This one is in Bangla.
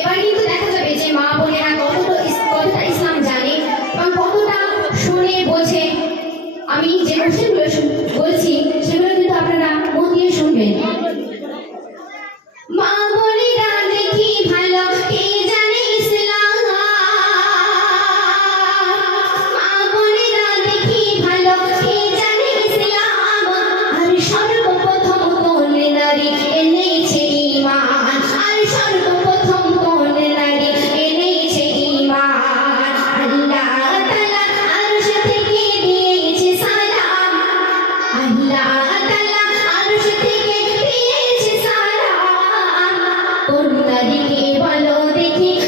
এবার কিন্তু দেখা যাবে যে মা বোনেরা কতটা কতটা ইসলাম জানে এবং কতটা শুনে বোঝে। আমি যে কোশ্চেনগুলো বলছি বলো দেখি